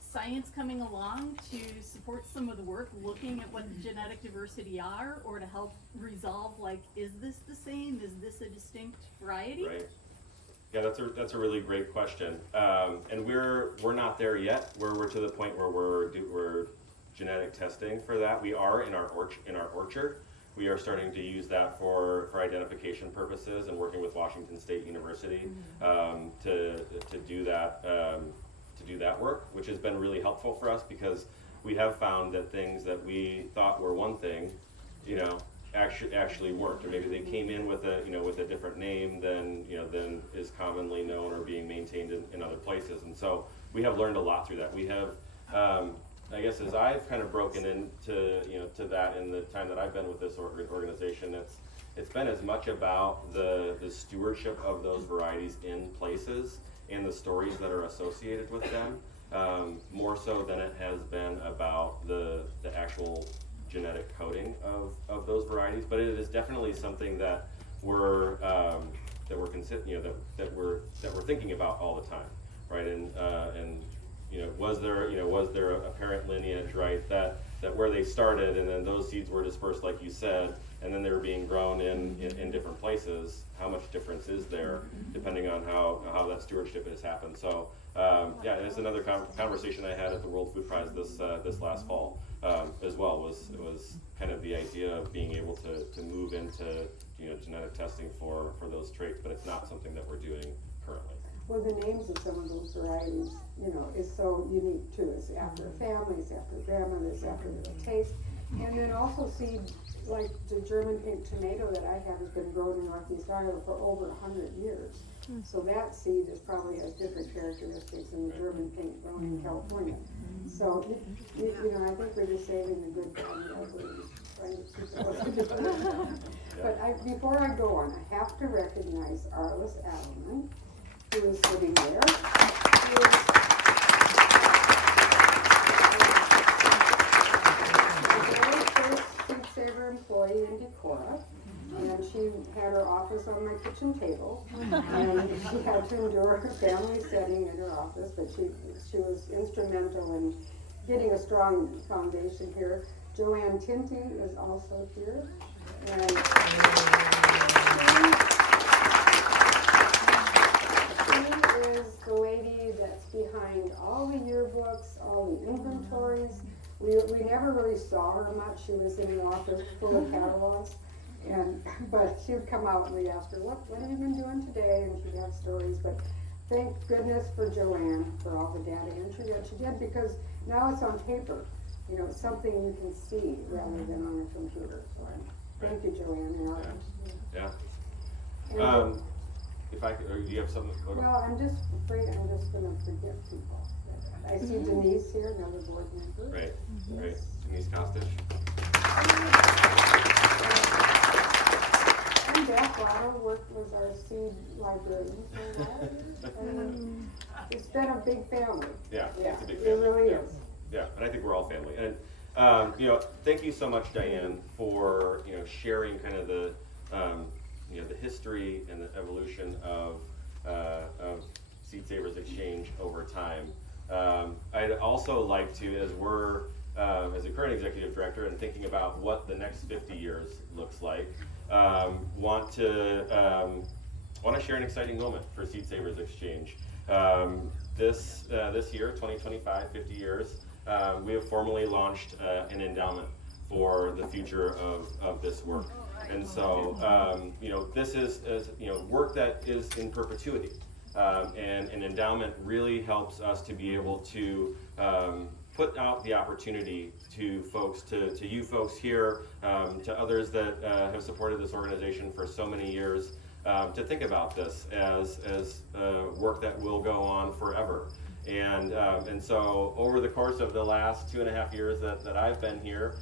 science coming along to support some of the work, looking at what the genetic diversity are, or to help resolve, like, is this the same? Is this a distinct variety? Right. Yeah, that's a really great question, and we're not there yet. We're to the point where we're genetic testing for that. We are in our orchard. We are starting to use that for identification purposes, and working with Washington State University to do that work, which has been really helpful for us, because we have found that things that we thought were one thing, actually weren't, or maybe they came in with a different name than is commonly known or being maintained in other places. And so we have learned a lot through that. We have, I guess, as I've kind of broken into to that in the time that I've been with this organization, it's been as much about the stewardship of those varieties in places and the stories that are associated with them, more so than it has been about the actual genetic coding of those varieties. But it is definitely something that we're thinking about all the time, right? And was there a parent lineage, right, that where they started, and then those seeds were dispersed, like you said, and then they were being grown in different places. How much difference is there depending on how that stewardship has happened? So it's another conversation I had at the World Food Prize this last fall as well. Was kind of the idea of being able to move into genetic testing for those traits, but it's not something that we're doing currently. Well, the names of some of those varieties, is so unique too. It's after families, after grandmothers, after their taste. And then also seed, like the German pink tomato that I have has been grown in Northeast Iowa for over 100 years. So that seed probably has different characteristics than the German pink grown in California. So, I think we're just saving the good from the ugly, trying to keep it up. But before I go on, I have to recognize Arliss Adelman, who is sitting there. Who is the very first Seed Saver employee in Decorah, and she had her office on my kitchen table, and she had to endure her family setting in her office, but she was instrumental in getting a strong foundation here. Joanne Tinty is also here. And she is the lady that's behind all the yearbooks, all the inventories. We never really saw her much. She was in the office full of catalogs. But she would come out and we'd ask her, what have you been doing today? And she'd have stories. But thank goodness for Joanne for all the data entry that she did, because now it's on paper. You know, it's something you can see rather than on a computer. So thank you, Joanne, and others. Yeah. And, If I could, or do you have something? well, I'm just afraid I'm just gonna forget people. I see Denise here, another board member. Right, right. Denise Kostic. And Beth Lotto was our seed librarian for a while. And it's been a big family. Yeah, Yeah, it's a big it family. really Yeah. is. Yeah, and I think we're all family. And thank you so much, Diane, for sharing kind of the the history and the evolution of Seed Savers Exchange over time. I'd also like to, as we're as a current executive director and thinking about what the next 50 years looks like, want to share an exciting moment for Seed Savers Exchange. This year, 2025, 50 years, we have formally launched an endowment for the future of this work. And so, this is work that is in perpetuity. And an endowment really helps us to be able to put out the opportunity to folks, to you folks here, to others that have supported this organization for so many years, to think about this as work that will go on forever. And so over the course of the last 2.5 years that I've been here,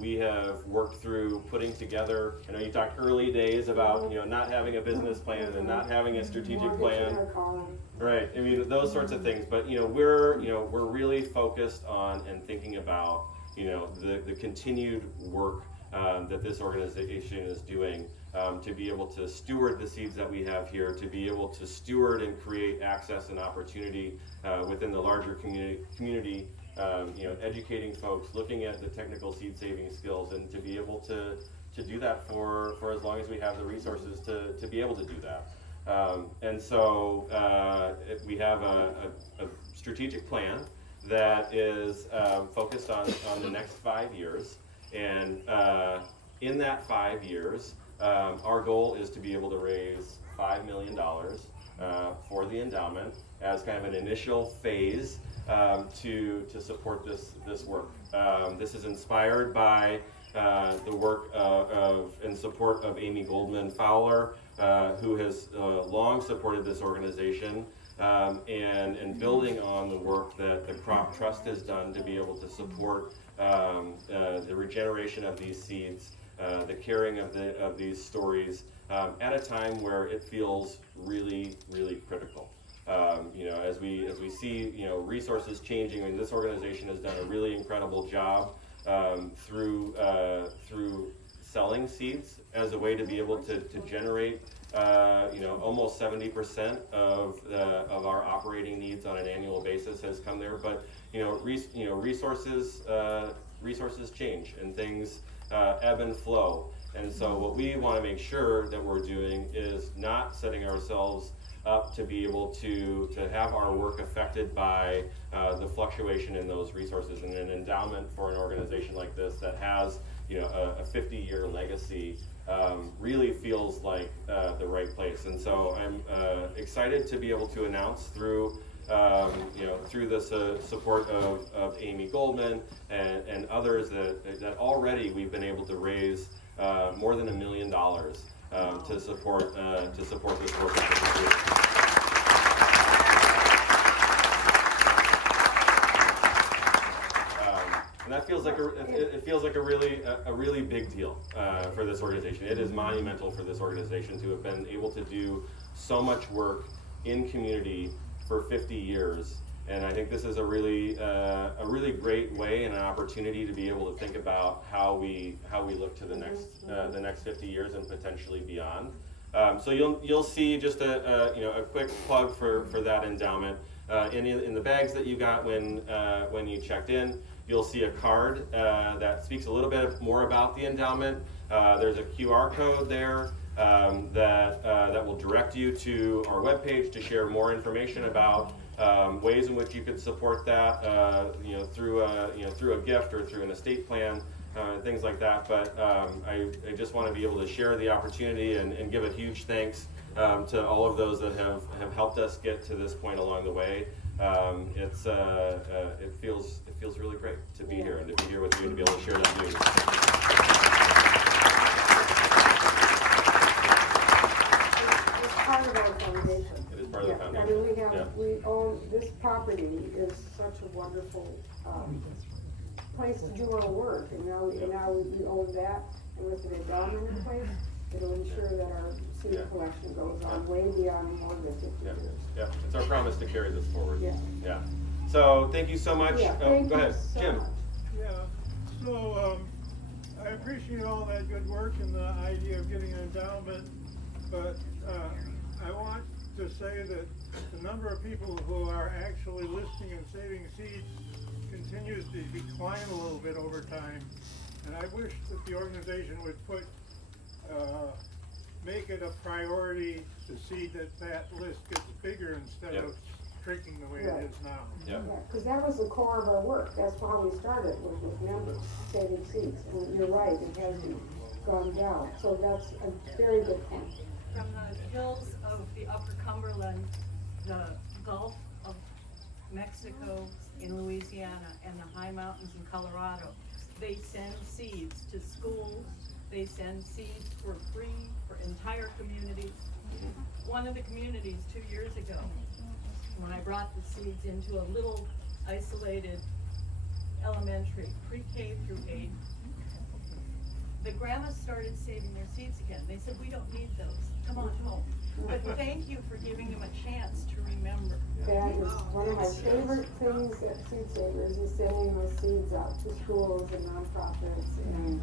we have worked through putting together, I know you talked early days about not having a business plan and not having a strategic plan. Right, I mean those sorts of things, but we're really focused on and thinking about the continued work that this organization is doing, to be able to steward the seeds that we have here, to be able to steward and create access and opportunity within the larger community, educating folks, looking at the technical seed saving skills, and to be able to do that for as long as we have the resources to be able to do that. And so we have a strategic plan that is focused on the next 5 years. And in that 5 years, our goal is to be able to raise $5 million for the endowment as kind of an initial phase to support this work. This is inspired by the work of and support of Amy Goldman Fowler, who has long supported this organization, and building on the work that the Crop Trust has done to be able to support the regeneration of these seeds, the caring of these stories at a time where it feels really, really critical. As we see resources changing, I mean, this organization has done a really incredible job through selling seeds as a way to be able to generate almost 70% of our operating needs on an annual basis has come there. But resources change and things ebb and flow. And so what we want to make sure that we're doing is not setting ourselves up to be able to have our work affected by the fluctuation in those resources. And an endowment for an organization like this that has a 50-year legacy really feels like the right place. And so I'm excited to be able to announce through the support of Amy Goldman and others that already we've been able to raise more than $1 million to support this work. And that feels like it feels like a really big deal for this organization. It is monumental for this organization to have been able to do so much work in community for 50 years. And I think this is a really great way and an opportunity to be able to think about how we look to the next 50 years and potentially beyond. So you'll see just a quick plug for that endowment in the bags that you got when you checked in. you'll see a card that speaks a little bit more about the endowment. There's a QR code there that will direct you to our webpage to share more information about ways in which you could support that, through a gift or through an estate plan, things like that. But I just want to be able to share the opportunity and give a huge thanks to all of those that have helped us get to this point along the way. It feels really great to be here and to be here with you and to be able to share that news. It's part of our foundation. It is part of the Yeah, foundation. I mean, we own, this property is such a wonderful, place to do our work, and now we own that, and with the endowment in place, it'll ensure that our seed collection goes on way beyond more than 50 Yeah, years. yeah, it's our promise to carry this forward. Yeah. Yeah. So thank you so much. Yeah, Oh, thank go you ahead, so Jim. much. Yeah, so, I appreciate all that good work and the idea of getting an endowment, but, I want to say that the number of people who are actually listing and saving seeds continues to decline a little bit over time. And I wish that the organization would make it a priority to see that list gets bigger instead Yep. of shrinking the way Right. it is now. Yeah. Yeah, because that was the core of our work, that's how we started, was with members, saving seeds, and you're right, it has gone down, so that's a very good point. From the hills of the Upper Cumberland, the Gulf of Mexico in Louisiana, and the high mountains in Colorado, they send seeds to schools, they send seeds for free for entire communities. One of the communities 2 years ago, when I brought the seeds into a little isolated elementary, pre-K through 8, the grandmas started saving their seeds again. They said, we don't need those, come on home. But thank you for giving them a chance to remember. That is one of my favorite things at Seed Savers, is sending those seeds out to schools and nonprofits, and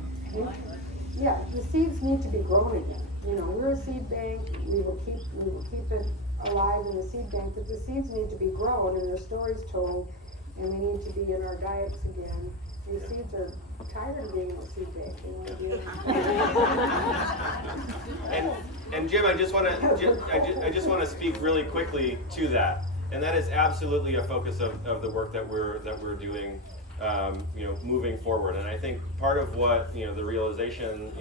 yeah, the seeds need to be grown again. You know, we're a seed bank, we will keep it alive in the seed bank, but the seeds need to be grown and their stories told, and they need to be in our diets again. The seeds are tired of being a seed bank, they want to be. And Jim, I just want to speak really quickly to that, and that is absolutely a focus of the work that we're doing, moving forward. And I think part of what the realization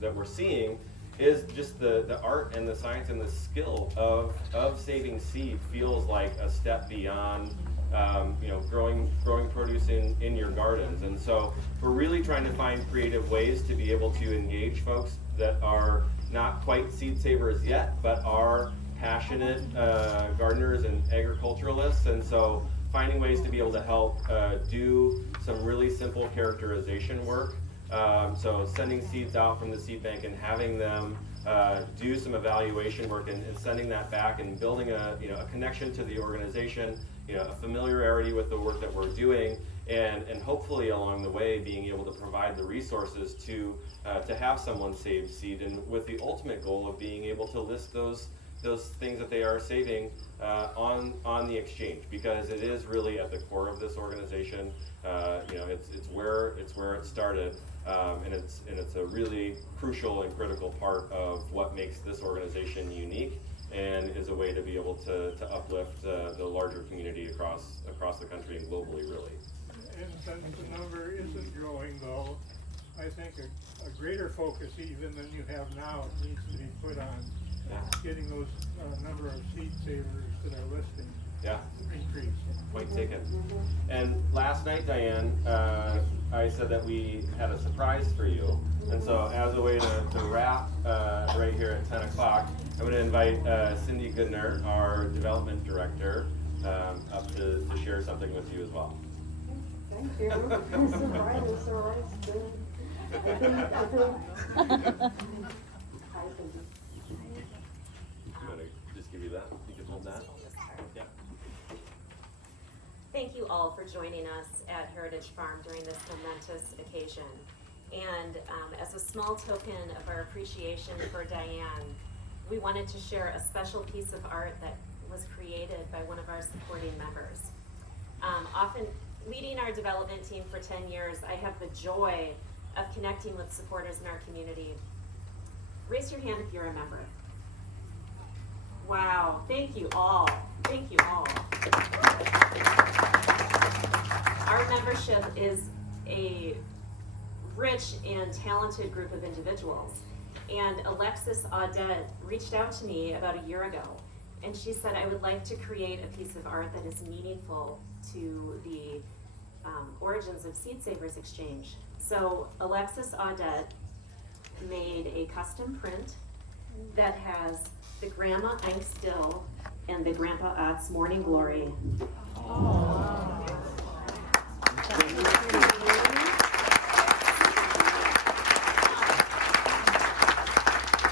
that we're seeing is just the art and the science and the skill of saving seed feels like a step beyond growing produce in your gardens. And so we're really trying to find creative ways to be able to engage folks that are not quite seed savers yet, but are passionate gardeners and agriculturalists. And so finding ways to be able to help do some really simple characterization work. So sending seeds out from the seed bank and having them do some evaluation work and sending that back and building a connection to the organization, a familiarity with the work that we're doing, and hopefully along the way being able to provide the resources to have someone save seed, and with the ultimate goal of being able to list those things that they are saving on the exchange, because it is really at the core of this organization. It's where it started, and it's a really crucial and critical part of what makes this organization unique, and is a way to be able to uplift the larger community across the country and globally, really. And since the number isn't growing though, I think a greater focus even than you have now needs to be put on getting those number of seed savers that are listing increased. Point taken. And last night, Diane, I said that we had a surprise for you. And so as a way to wrap right here at 10 o'clock, I'm going to invite Cindy Goodner, our development director, up to share something with you as well. Thank you. Surprise, it's all right. I think. Hi, Cindy. I'm going to just give you that. You can hold that. Yeah. Thank you all for joining us at Heritage Farm during this momentous occasion. And as a small token of our appreciation for Diane, we wanted to share a special piece of art that was created by one of our supporting members. Often leading our development team for 10 years, I have the joy of connecting with supporters in our community. Raise your hand if you're a member. Wow, thank you all. Thank you all. Our membership is a rich and talented group of individuals. And Alexis Audet reached out to me about a year ago, and she said, I would like to create a piece of art that is meaningful to the origins of Seed Savers Exchange. So Alexis Audet made a custom print that has the Grandma I'm Still and the Grandpa Ott's Morning Glory.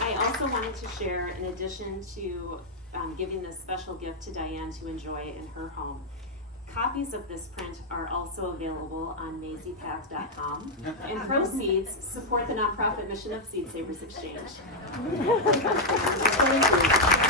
I also wanted to share, in addition to giving this special gift to Diane to enjoy in her home, copies of this print are also available on MaisyPath.com, and proceeds support the nonprofit mission of Seed Savers Exchange. Thank you.